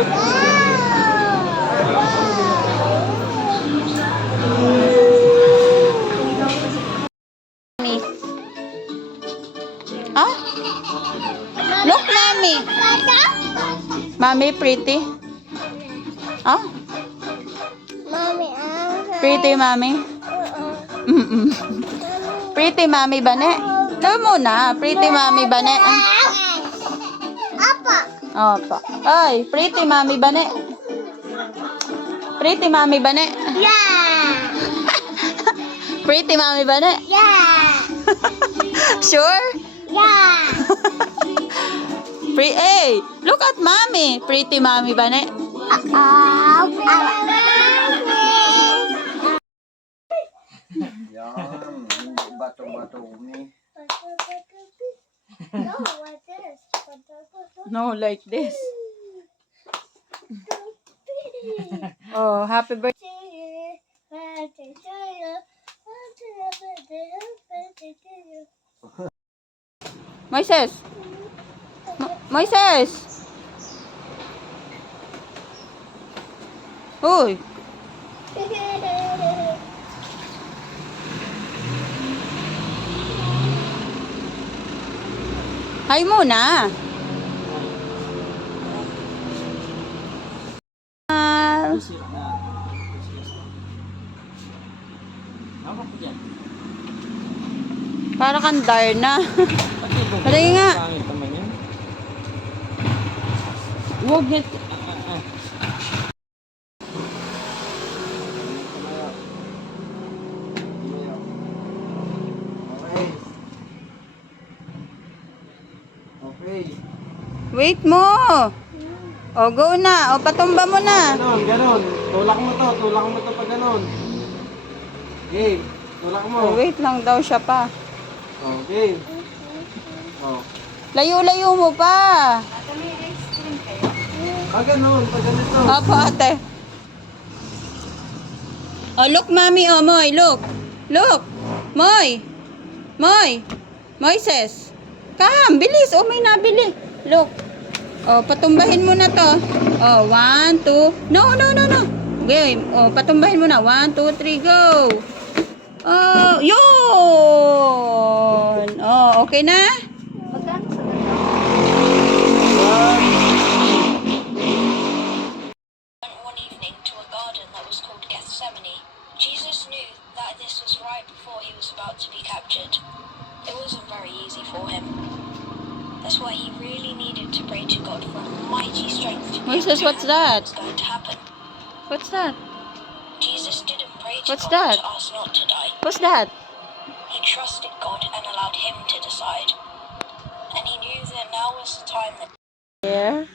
Ah? Look, mommy. Mommy, pretty. Ah? Pretty, mommy. Pretty, mommy ba ne? Ito muna. Pretty, mommy ba ne? Opo. Ay, pretty, mommy ba ne? Pretty, mommy ba ne? Yeah. Pretty, mommy ba ne? Yeah. Sure? Yeah. Hey, look at mommy. Pretty, mommy ba ne? Yan, hindi bato-bato umi. No, like this. No, like this. Oh, happy birthday. Moises. Moises. Uy. Hi muna. Para kang Darna. Halika nga. Huwag niya. Okay. Okay. Wait mo. O, go na. O, patumba mo na. Ganon, ganon. Tulak mo to pag ganon. Game. Tulak mo. O, wait lang daw siya pa. Oh, game. Oh. Layo-layo mo pa. Pag ganon, pag ganito. Opo, ate. Oh, look, mami. Oh, Moy, look. Look. Moy. Moy. Moises. Come, bilis. Oh, may nabili. Look. Oh, patumbahin mo na to. Oh, 1, 2. No, no, no, no. Game. Oh, patumbahin mo na. 1, 2, 3, go. Oh, yun. Oh, okay na? One evening to a garden that was called Gethsemane. Jesus knew that this was right before he was about to be captured. It wasn't very easy for him. That's why he really needed to pray to God for mighty strength to be able Moises, to what's handle that? what was going to happen. What's that? Jesus didn't pray to What's God that? to ask not to die. What's that? He trusted God and allowed him to decide. And he knew that now was the time that Here.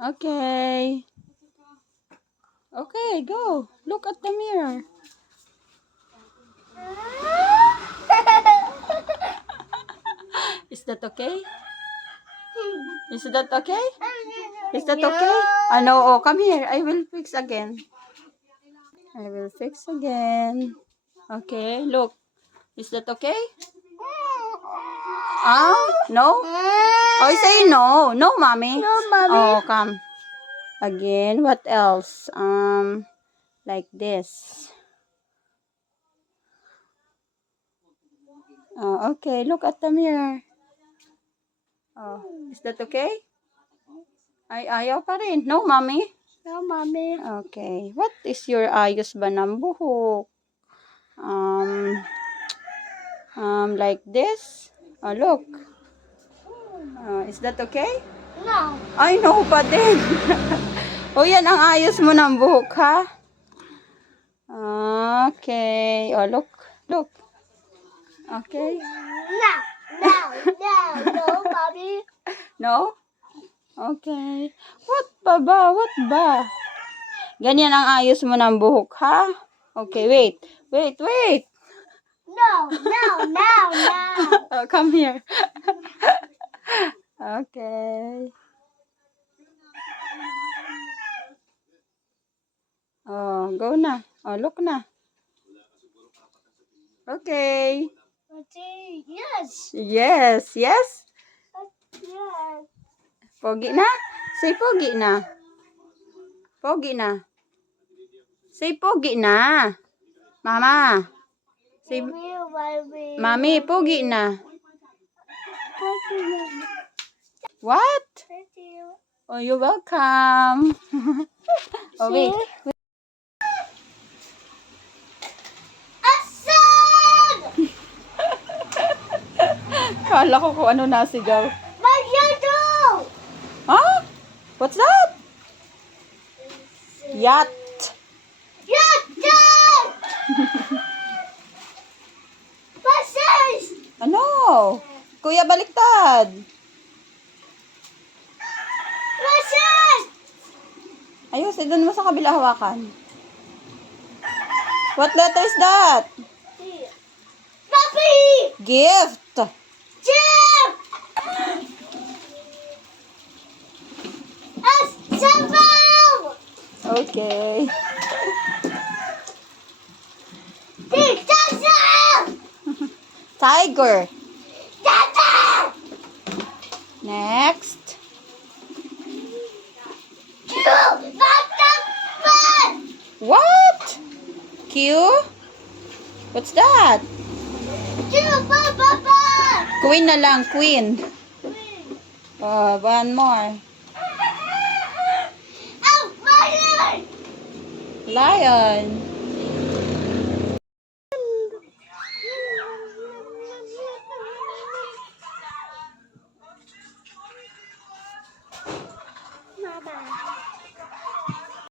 Okay. Okay, go. Look at the mirror. Is that okay? Is that okay? Is that okay? No. Oh, come here. I will fix again. I will fix again. Okay, look. Is that okay? No? Oh, say no. No, mommy. No, mommy. Oh, come. Again, what else? Like this. Oh, okay. Look at the mirror. Oh, is that okay? Ay, ayaw pa rin. No, mommy. No, mommy. Okay. What is your ayos ba ng buhok? Like this. Oh, look. Is that okay? No. Ay, no pa din. O, yan ang ayos mo ng buhok, ha? Okay. Oh, look. Look. Okay. No. No. No. No, mommy. No? Okay. What pa ba? What ba? Ganyan ang ayos mo ng buhok, ha? Okay, wait. Wait, wait. No. No. No. No. Oh, come here. Okay. Oh, go na. Oh, look na. Okay. Yes. Yes, yes. Yes. Pogi na. Say pogi na. Pogi na. Say pogi na. Mama. Say, Mommy. Mami, pogi na. What? Thank you. Oh, you're welcome. Oh, wait. Asan! Kala ko kung ano nasigaw. Magyado! Huh? What's that? Yacht. Yada! Pasas! Ano? Kuya, baliktad. Pasas! Ayos, doon mo sa kabila hawakan. What letter is that? Papi! Gift. Jim! Sabaw! Okay. Tita Sam! Tiger. Tata! Next. Batakpan! What? Q? What's that? Baba! Queen na lang, queen. One more. Ang fire! Lion.